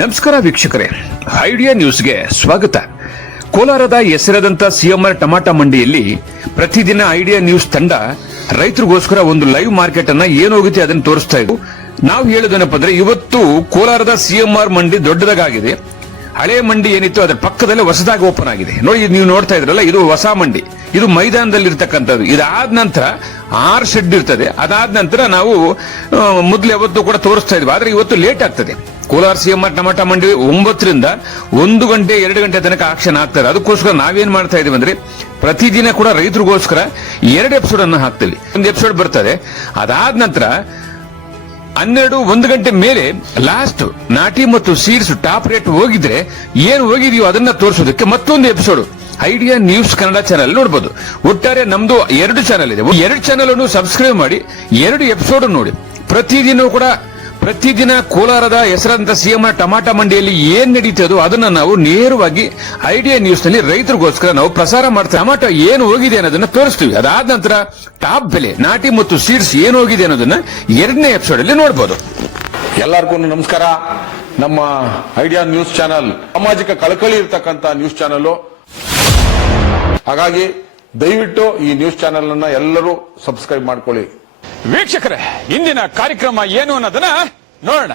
ನಮಸ್ಕಾರ ವೀಕ್ಷಕರೇ, ಐಡಿಯಾ ನ್ಯೂಸ್ಗೆ ಸ್ವಾಗತ. ಕೋಲಾರದ ಹೆಸರಾದಂತ ಸಿಎಂಆರ್ ಟಮಾಟಾ ಮಂಡಿಯಲ್ಲಿ ಪ್ರತಿದಿನ ಐಡಿಯಾ ನ್ಯೂಸ್ ತಂಡ ರೈತರಿಗೋಸ್ಕರ ಒಂದು ಲೈವ್ ಮಾರ್ಕೆಟ್ ಅನ್ನ ಏನಾಗುತ್ತೆ ಅದನ್ನು ತೋರಿಸ್ತಾ ಇದ್ವು. ನಾವು ಹೇಳೋದೇನಪ್ಪ ಅಂದ್ರೆ, ಇವತ್ತು ಕೋಲಾರದ ಸಿಎಂಆರ್ ಮಂಡಿ ದೊಡ್ಡದಾಗಿದೆ. ಹಳೆ ಮಂಡಿ ಏನಿತ್ತು ಅದರ ಪಕ್ಕದಲ್ಲೇ ಹೊಸದಾಗಿ ಓಪನ್ ಆಗಿದೆ. ನೋಡಿ, ನೀವು ನೋಡ್ತಾ ಇದ್ರಲ್ಲ, ಇದು ಹೊಸ ಮಂಡಿ. ಇದು ಮೈದಾನದಲ್ಲಿ ಇರ್ತಕ್ಕಂಥದ್ದು. ಇದಾದ ನಂತರ 6 ಶೆಡ್ ಇರ್ತದೆ. ಅದಾದ ನಂತರ ನಾವು ಮೊದಲು ಯಾವತ್ತೂ ಕೂಡ ತೋರಿಸ್ತಾ ಇದ್ವಿ, ಆದ್ರೆ ಇವತ್ತು ಲೇಟ್ ಆಗ್ತದೆ. ಕೋಲಾರ ಸಿಎಂಆರ್ ಟಮಾಟಾ ಮಂಡಿ 9 ರಿಂದ 1 ಗಂಟೆ 2 ಗಂಟೆ ತನಕ ಆಕ್ಷನ್ ಆಗ್ತದೆ. ಅದಕ್ಕೋಸ್ಕರ ನಾವೇನ್ ಮಾಡ್ತಾ ಇದೀವಿ ಅಂದ್ರೆ, ಪ್ರತಿದಿನ ಕೂಡ ರೈತರಿಗೋಸ್ಕರ 2 ಎಪಿಸೋಡ್ ಅನ್ನು ಹಾಕ್ತೀವಿ. ಒಂದು ಎಪಿಸೋಡ್ ಬರ್ತದೆ. ಅದಾದ ನಂತರ 12-1 ಗಂಟೆ ಮೇಲೆ ಲಾಸ್ಟ್ ನಾಟಿ ಮತ್ತು ಸೀಡ್ಸ್ ಟಾಪ್ ರೇಟ್ ಹೋಗಿದ್ರೆ ಏನು ಹೋಗಿದೆಯೋ ಅದನ್ನ ತೋರಿಸೋದಕ್ಕೆ ಮತ್ತೊಂದು episode idea news Kannada channel ನೋಡಬಹುದು. ಒಟ್ಟಾರೆ ನಮ್ದು 2 ಚಾನೆಲ್ ಇದೆ. 2 ಚಾನೆಲ್ ಅನ್ನು ಸಬ್ಸ್ಕ್ರೈಬ್ ಮಾಡಿ 2 ಎಪಿಸೋಡ್ ನೋಡಿ. ಪ್ರತಿದಿನ ಕೋಲಾರದ ಹೆಸರಾದಂತ ಸಿಎಂಆರ್ ಟಮಾಟಾ ಮಂಡಿಯಲ್ಲಿ ಏನ್ ನಡೀತದೋ ಅದನ್ನ ನಾವು ನೇರವಾಗಿ ಐಡಿಯಾ ನ್ಯೂಸ್ ನಲ್ಲಿ ರೈತರಿಗೋಸ್ಕರ ನಾವು ಪ್ರಸಾರ ಮಾಡ್ತೀವಿ. ಟಮಾಟೋ ಏನು ಹೋಗಿದೆ ಅನ್ನೋದನ್ನ ತೋರಿಸ್ತೀವಿ. ಅದಾದ ನಂತರ ಟಾಪ್ ಬೆಲೆ, ನಾಟಿ ಮತ್ತು ಸೀಡ್ಸ್ ಏನು ಹೋಗಿದೆ ಅನ್ನೋದನ್ನ 2ನೇ ಎಪಿಸೋಡ್ ಅಲ್ಲಿ ನೋಡಬಹುದು. ಎಲ್ಲರಿಗೂ ನಮಸ್ಕಾರ. ನಮ್ಮ ಐಡಿಯಾ ನ್ಯೂಸ್ ಚಾನೆಲ್ ಸಾಮಾಜಿಕ ಕಳಕಳಿ ಇರತಕ್ಕಂತ ನ್ಯೂಸ್ ಚಾನೆಲ್. ಹಾಗಾಗಿ ದಯವಿಟ್ಟು ಈ ನ್ಯೂಸ್ ಚಾನೆಲ್ ಅನ್ನ ಎಲ್ಲರೂ ಸಬ್ಸ್ಕ್ರೈಬ್ ಮಾಡ್ಕೊಳ್ಳಿ. ವೀಕ್ಷಕರೇ, ಇಂದಿನ ಕಾರ್ಯಕ್ರಮ ಏನು ಅನ್ನೋದನ್ನ ನೋಡೋಣ.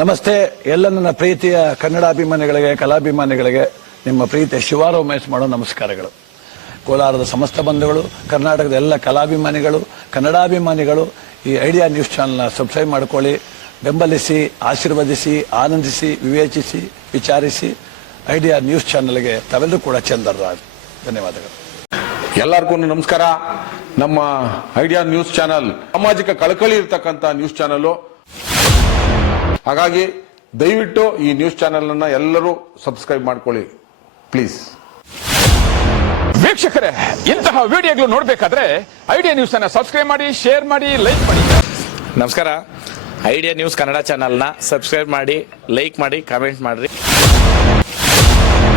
ನಮಸ್ತೆ. ಎಲ್ಲ ನನ್ನ ಪ್ರೀತಿಯ ಕನ್ನಡಾಭಿಮಾನಿಗಳಿಗೆ, ಕಲಾಭಿಮಾನಿಗಳಿಗೆ ನಿಮ್ಮ ಪ್ರೀತಿಯ ಶಿವಾರ ಉಮೇಶ್ ಮಾಡೋ ನಮಸ್ಕಾರಗಳು. ಕೋಲಾರದ ಸಮಸ್ತ ಬಂಧುಗಳು, ಕರ್ನಾಟಕದ ಎಲ್ಲ ಕಲಾಭಿಮಾನಿಗಳು, ಕನ್ನಡಾಭಿಮಾನಿಗಳು ಈ ಐಡಿಯಾ ನ್ಯೂಸ್ ಚಾನೆಲ್ನ ಸಬ್ಸ್ಕ್ರೈಬ್ ಮಾಡ್ಕೊಳ್ಳಿ, ಬೆಂಬಲಿಸಿ, ಆಶೀರ್ವದಿಸಿ, ಆನಂದಿಸಿ, ವಿವೇಚಿಸಿ, ವಿಚಾರಿಸಿ. ಐಡಿಯಾ ನ್ಯೂಸ್ ಚಾನೆಲ್ಗೆ ತಾವೆಲ್ಲರೂ ಕೂಡ ಚಂದರ್ರಾಜ್. ಧನ್ಯವಾದಗಳು. ಎಲ್ಲರಿಗೂ ನಮಸ್ಕಾರ. ನಮ್ಮ ಐಡಿಯಾ ನ್ಯೂಸ್ ಚಾನೆಲ್ ಸಾಮಾಜಿಕ ಕಳಕಳಿ ಇರತಕ್ಕಂತ ನ್ಯೂಸ್ ಚಾನೆಲ್. ಹಾಗಾಗಿ ದಯವಿಟ್ಟು ಈ ನ್ಯೂಸ್ ಚಾನೆಲ್ ಅನ್ನ ಎಲ್ಲರೂ ಸಬ್ಸ್ಕ್ರೈಬ್ ಮಾಡ್ಕೊಳ್ಳಿ ಪ್ಲೀಸ್. ವೀಕ್ಷಕರೇ, ಇಂತಹ ವಿಡಿಯೋಗಳು ನೋಡಬೇಕಾದ್ರೆ ಐಡಿಯಾ ನ್ಯೂಸ್ ಅನ್ನ ಸಬ್ಸ್ಕ್ರೈಬ್ ಮಾಡಿ, ಶೇರ್ ಮಾಡಿ, ಲೈಕ್ ಮಾಡಿ. ನಮಸ್ಕಾರ. ಐಡಿಯಾ ನ್ಯೂಸ್ ಕನ್ನಡ ಚಾನೆಲ್ನ ಸಬ್ಸ್ಕ್ರೈಬ್ ಮಾಡಿ, ಲೈಕ್ ಮಾಡಿ, ಕಾಮೆಂಟ್ ಮಾಡ್ರಿ.